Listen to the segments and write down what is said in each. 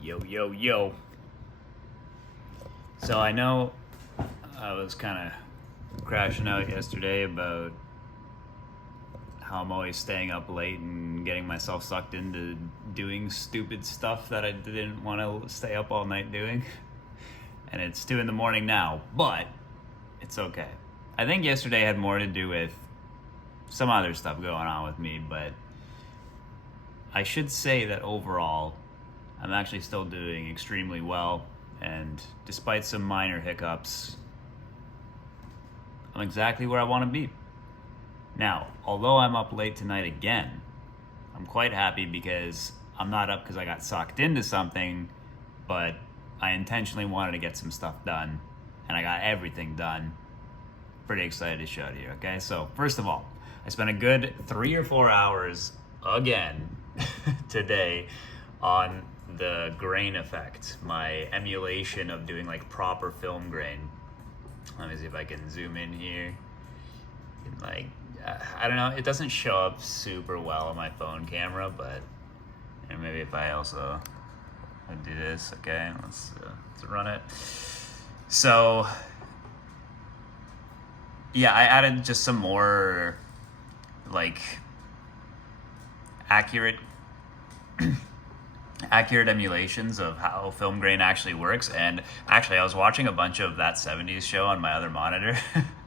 Yo, yo, yo. So I know I was kind of crashing out yesterday about how I'm always staying up late and getting myself sucked into doing stupid stuff that I didn't want to stay up all night doing. And it's 2 in the morning now, but it's okay. I think yesterday had more to do with some other stuff going on with me, but I should say that overall, I'm actually still doing extremely well, and despite some minor hiccups, I'm exactly where I want to be. Now, although I'm up late tonight again, I'm quite happy because I'm not up because I got sucked into something, but I intentionally wanted to get some stuff done, and I got everything done. Pretty excited to show it to you, okay? So, first of all, I spent a good 3 or 4 hours again today on the grain effect, my emulation of doing like proper film grain. Let me see if I can zoom in here. Like, I don't know, it doesn't show up super well on my phone camera, but and maybe if I also do this, okay, let's run it. So, yeah, I added just some more like accurate emulations of how film grain actually works. And actually I was watching a bunch of That 70s Show on my other monitor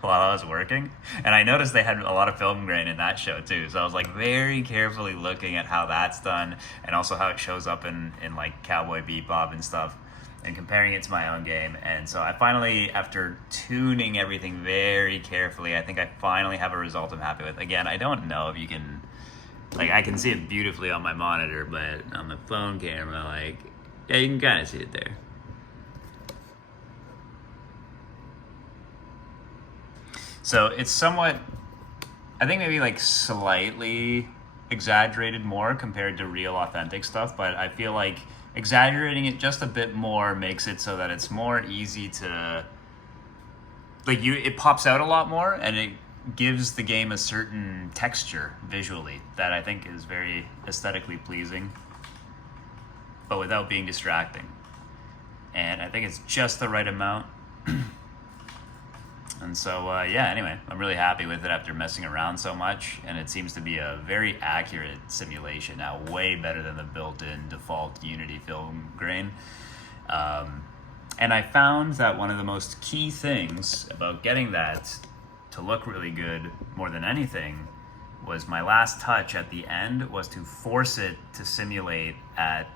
while I was working, and I noticed they had a lot of film grain in that show too, so I was like very carefully looking at how that's done and also how it shows up in like Cowboy Bebop and stuff, and comparing it to my own game. And so I finally, after tuning everything very carefully, I think I finally have a result I'm happy with. Again, I don't know if you can, like, I can see it beautifully on my monitor, but on the phone camera, like, yeah, you can kind of see it there. So it's somewhat, I think maybe like slightly exaggerated more compared to real authentic stuff, but I feel like exaggerating it just a bit more makes it so that it's more easy to, like, it pops out a lot more, and it gives the game a certain texture visually that I think is very aesthetically pleasing, but without being distracting. And I think it's just the right amount. And so, yeah, anyway, I'm really happy with it after messing around so much, and it seems to be a very accurate simulation now, way better than the built-in default Unity film grain. And I found that one of the most key things about getting that to look really good more than anything was my last touch at the end was to force it to simulate at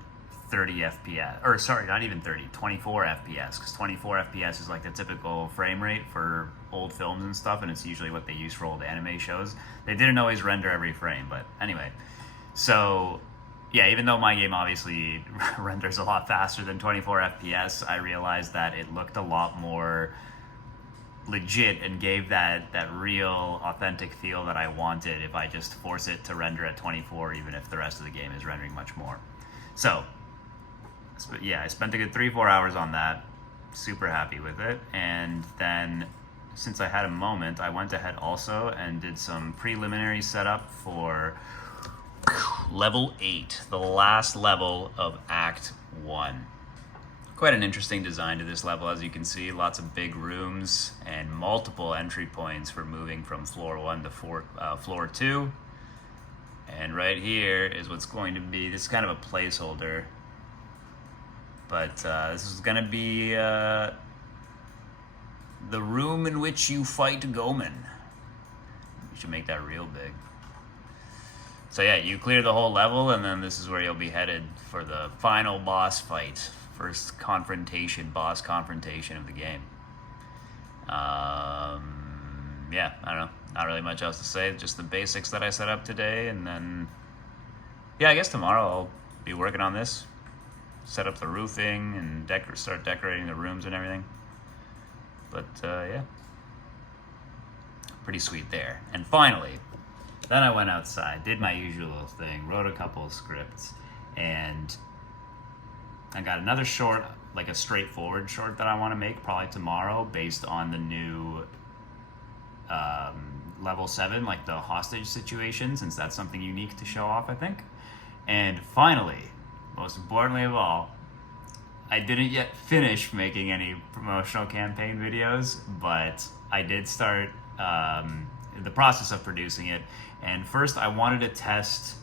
30 FPS, or sorry, not even 30, 24 FPS, because 24 FPS is like the typical frame rate for old films and stuff, and it's usually what they use for old anime shows. They didn't always render every frame, but anyway. So, yeah, even though my game obviously renders a lot faster than 24 FPS, I realized that it looked a lot more legit and gave that real authentic feel that I wanted if I just force it to render at 24, even if the rest of the game is rendering much more. So, yeah, I spent a good 3-4 hours on that. Super happy with it. And then, since I had a moment, I went ahead also and did some preliminary setup for level 8, the last level of Act 1. Quite an interesting design to this level, as you can see. Lots of big rooms and multiple entry points for moving from floor 1 to floor 2. And right here is what's going to be, this is kind of a placeholder, but this is going to be the room in which you fight Gomen. We should make that real big. So yeah, you clear the whole level, and then this is where you'll be headed for the final boss fight. First confrontation, boss confrontation of the game. Yeah, I don't know. Not really much else to say. Just the basics that I set up today, and then, yeah, I guess tomorrow I'll be working on this. Set up the roofing and start decorating the rooms and everything. But, yeah. Pretty sweet there. And finally, then I went outside, did my usual thing, wrote a couple of scripts, and I got another short, like a straightforward short that I want to make probably tomorrow based on the new level 7, like the hostage situation, since that's something unique to show off, I think. And finally, most importantly of all, I didn't yet finish making any promotional campaign videos, but I did start the process of producing it. And first, I wanted to test.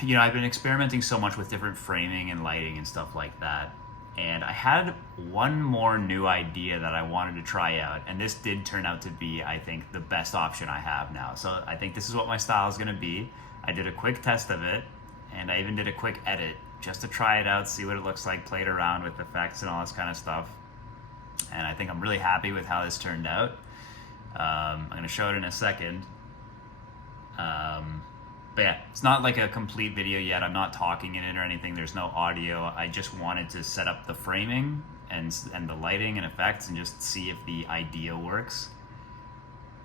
I've been experimenting so much with different framing and lighting and stuff like that. And I had one more new idea that I wanted to try out. And this did turn out to be, I think, the best option I have now. So I think this is what my style is going to be. I did a quick test of it, and I even did a quick edit just to try it out, see what it looks like, played around with effects and all this kind of stuff. And I think I'm really happy with how this turned out. I'm going to show it in a second. But yeah, it's not like a complete video yet. I'm not talking in it or anything. There's no audio. I just wanted to set up the framing and the lighting and effects and just see if the idea works.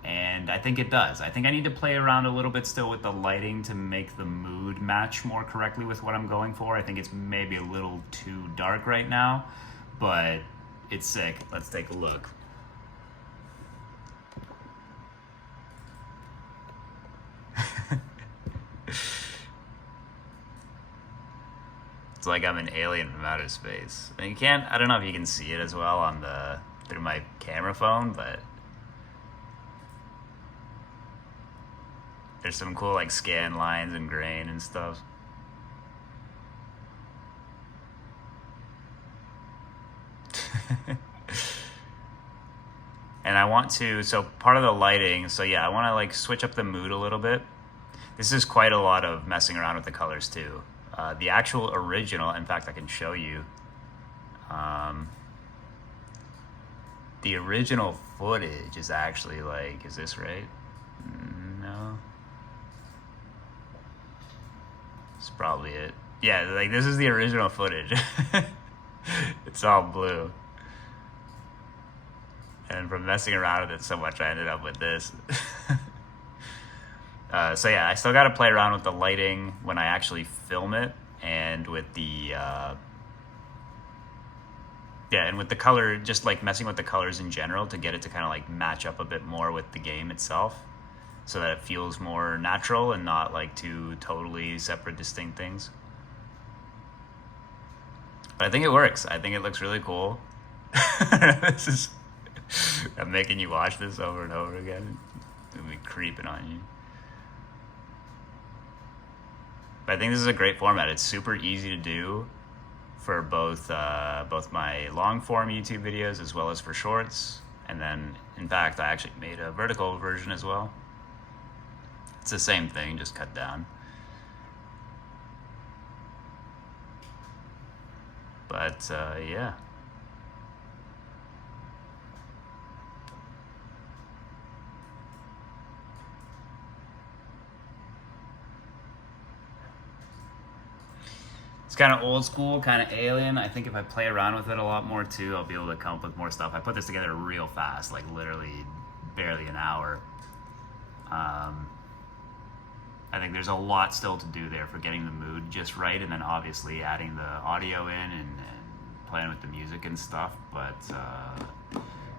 And I think it does. I think I need to play around a little bit still with the lighting to make the mood match more correctly with what I'm going for. I think it's maybe a little too dark right now, but it's sick. Let's take a look. It's like I'm an alien from outer space. And I don't know if you can see it as well through my camera phone, but there's some cool like scan lines and grain and stuff. And I want to, so part of the lighting, so yeah, I want to like switch up the mood a little bit. This is quite a lot of messing around with the colors too. The actual original, in fact, I can show you. The original footage is actually like, is this right? No. It's probably it. Yeah, like this is the original footage. It's all blue. And from messing around with it so much, I ended up with this. So yeah, I still got to play around with the lighting when I actually film it, and with the and with the color, just like messing with the colors in general to get it to kind of like match up a bit more with the game itself, so that it feels more natural and not like two totally separate, distinct things. But I think it works. I think it looks really cool. I'm making you watch this over and over again. It'll be creeping on you. But I think this is a great format. It's super easy to do for both my long form YouTube videos as well as for shorts. And then, in fact, I actually made a vertical version as well. It's the same thing, just cut down. But yeah. It's kind of old school, kind of alien. I think if I play around with it a lot more too, I'll be able to come up with more stuff. I put this together real fast, like literally barely an hour. I think there's a lot still to do there for getting the mood just right, and then obviously adding the audio in and playing with the music and stuff. But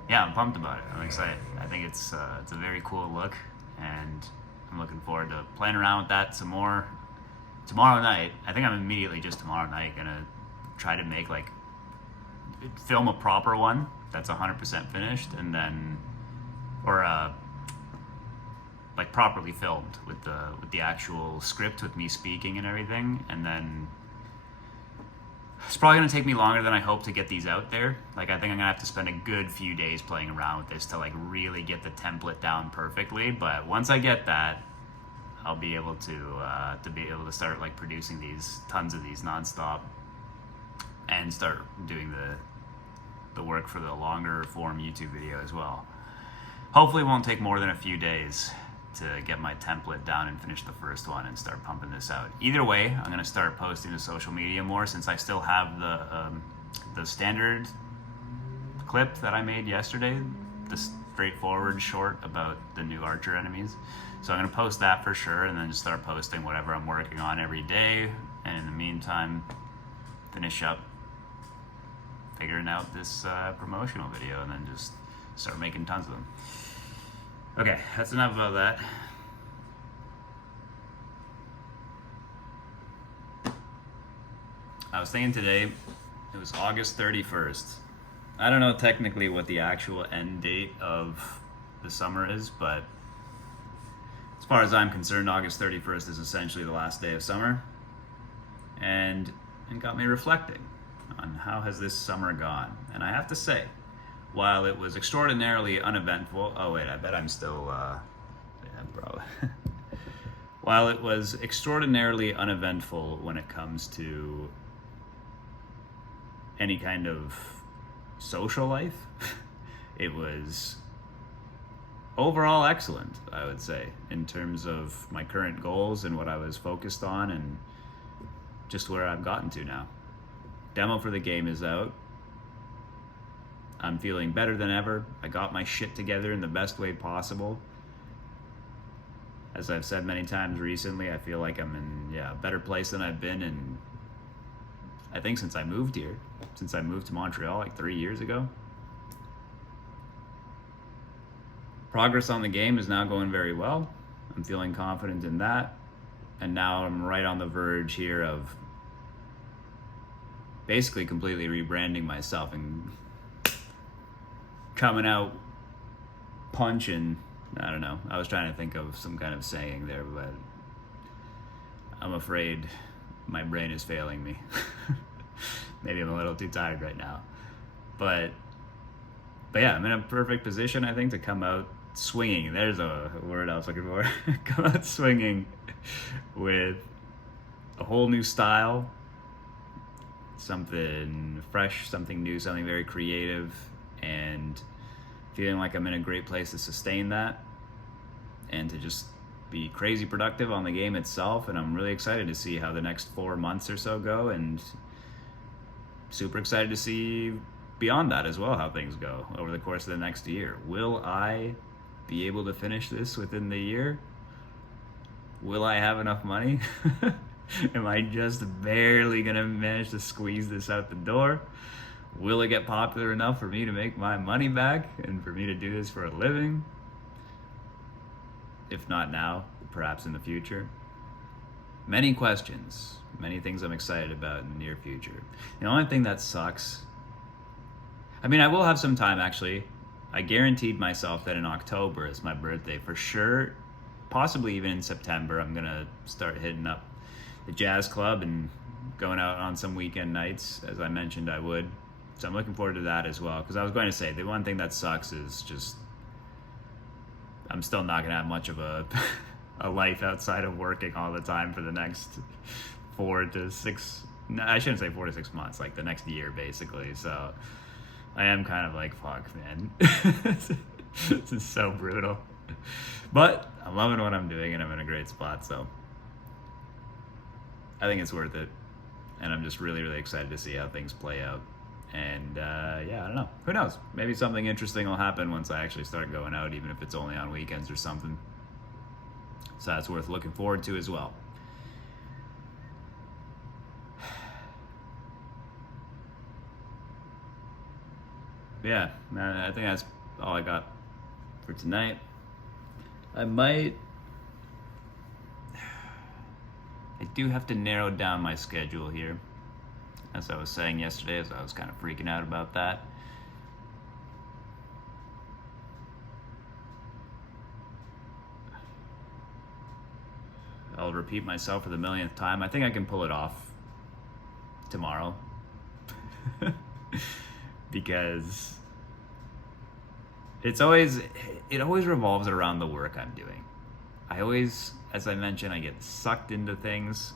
yeah, I'm pumped about it. I'm excited. I think it's a very cool look, and I'm looking forward to playing around with that some more. Tomorrow night, I think I'm immediately just tomorrow night gonna try to make film a proper one that's 100% finished, and then, or like properly filmed with the actual script with me speaking and everything, and then it's probably gonna take me longer than I hope to get these out there. Like I think I'm gonna have to spend a good few days playing around with this to like really get the template down perfectly. But once I get that, I'll be able to start like producing tons of these nonstop, and start doing the work for the longer form YouTube video as well. Hopefully it won't take more than a few days to get my template down and finish the first one and start pumping this out. Either way, I'm gonna start posting to social media more, since I still have the standard clip that I made yesterday, the straightforward short about the new Archer enemies. So I'm gonna post that for sure, and then just start posting whatever I'm working on every day. And in the meantime, finish up figuring out this promotional video, and then just start making tons of them. Okay, that's enough about that. I was thinking today, It was August 31st. I don't know technically what the actual end date of the summer is, but as far as I'm concerned, August 31st is essentially the last day of summer. And it got me reflecting on how has this summer gone. And I have to say, while it was extraordinarily uneventful, oh wait, I bet I'm still, yeah, bro. While it was extraordinarily uneventful when it comes to any kind of social life, it was overall excellent, I would say, in terms of my current goals and what I was focused on and just where I've gotten to now. Demo for the game is out. I'm feeling better than ever. I got my shit together in the best way possible. As I've said many times recently, I feel like I'm in a better place than I've been in, I think, since I moved here. Since I moved to Montreal like 3 years ago. Progress on the game is now going very well. I'm feeling confident in that. And now I'm right on the verge here of basically completely rebranding myself and coming out punching. I don't know. I was trying to think of some kind of saying there, but I'm afraid my brain is failing me. Maybe I'm a little too tired right now. But yeah, I'm in a perfect position, I think, to come out swinging. There's a word I was looking for. Come out swinging with a whole new style, something fresh, something new, something very creative, and feeling like I'm in a great place to sustain that and to just be crazy productive on the game itself. And I'm really excited to see how the next 4 months or so go, and super excited to see beyond that as well how things go over the course of the next year. Will I be able to finish this within the year? Will I have enough money? Am I just barely gonna manage to squeeze this out the door? Will it get popular enough for me to make my money back and for me to do this for a living? If not now, perhaps in the future. Many questions, many things I'm excited about in the near future. The only thing that sucks, I mean, I will have some time actually. I guaranteed myself that in October is my birthday for sure. Possibly even in September, I'm gonna start hitting up the jazz club and going out on some weekend nights, as I mentioned I would. So I'm looking forward to that as well. Because I was going to say, the one thing that sucks is just I'm still not going to have much of a life outside of working all the time for the next 4 to 6, no, I shouldn't say 4 to 6 months, like the next year basically. So I am kind of like, fuck, man. This is so brutal. But I'm loving what I'm doing and I'm in a great spot. So I think it's worth it. And I'm just really, really excited to see how things play out. And yeah, I don't know. Who knows? Maybe something interesting will happen once I actually start going out, even if it's only on weekends or something. So that's worth looking forward to as well. Yeah, man, I think that's all I got for tonight. I do have to narrow down my schedule here. As I was saying yesterday, as I was kind of freaking out about that. I'll repeat myself for the millionth time. I think I can pull it off tomorrow. Because it always revolves around the work I'm doing. I always, as I mentioned, I get sucked into things.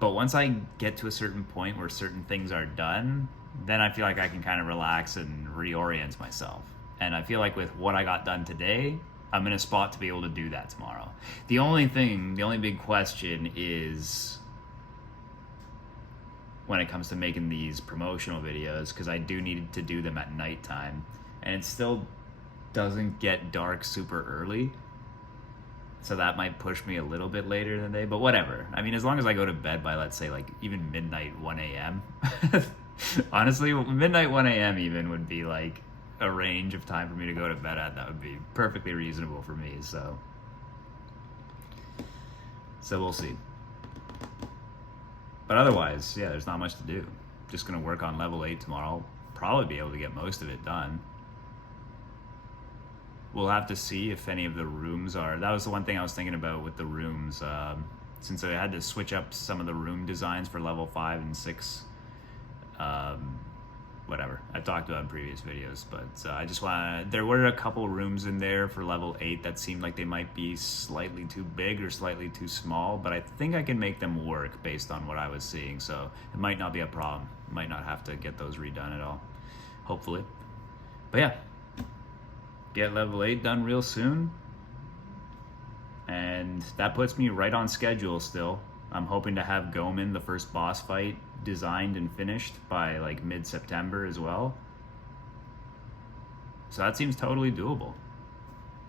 But once I get to a certain point where certain things are done, then I feel like I can kind of relax and reorient myself. And I feel like with what I got done today, I'm in a spot to be able to do that tomorrow. The only big question is when it comes to making these promotional videos, because I do need to do them at nighttime, and it still doesn't get dark super early. So that might push me a little bit later in the day, but whatever. I mean, as long as I go to bed by, let's say, like even midnight, 1 a.m. Honestly, midnight, 1 a.m. even would be like a range of time for me to go to bed at. That would be perfectly reasonable for me. So we'll see. But otherwise, yeah, there's not much to do. just gonna work on level 8 tomorrow. I'll probably be able to get most of it done. We'll have to see if any of the rooms are. That was the one thing I was thinking about with the rooms. Since I had to switch up some of the room designs for level 5 and 6. Whatever, I've talked about in previous videos, but I just want. There were a couple rooms in there for level 8 that seemed like they might be slightly too big or slightly too small, but I think I can make them work based on what I was seeing, so it might not be a problem. Might not have to get those redone at all, hopefully. But yeah, get level 8 done real soon, and that puts me right on schedule still. I'm hoping to have Goman, the first boss fight, designed and finished by like mid-September as well. So that seems totally doable.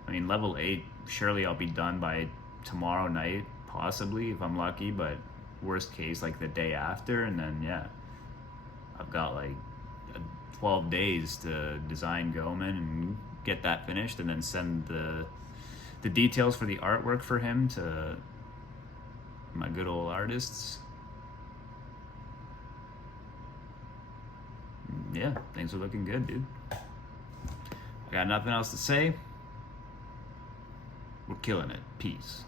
I mean, level 8, surely I'll be done by tomorrow night, possibly if I'm lucky, but worst case like the day after, and then yeah, I've got like 12 days to design Goman and get that finished, and then send the details for the artwork for him to my good old artists. Yeah, things are looking good, dude. I got nothing else to say. We're killing it. Peace.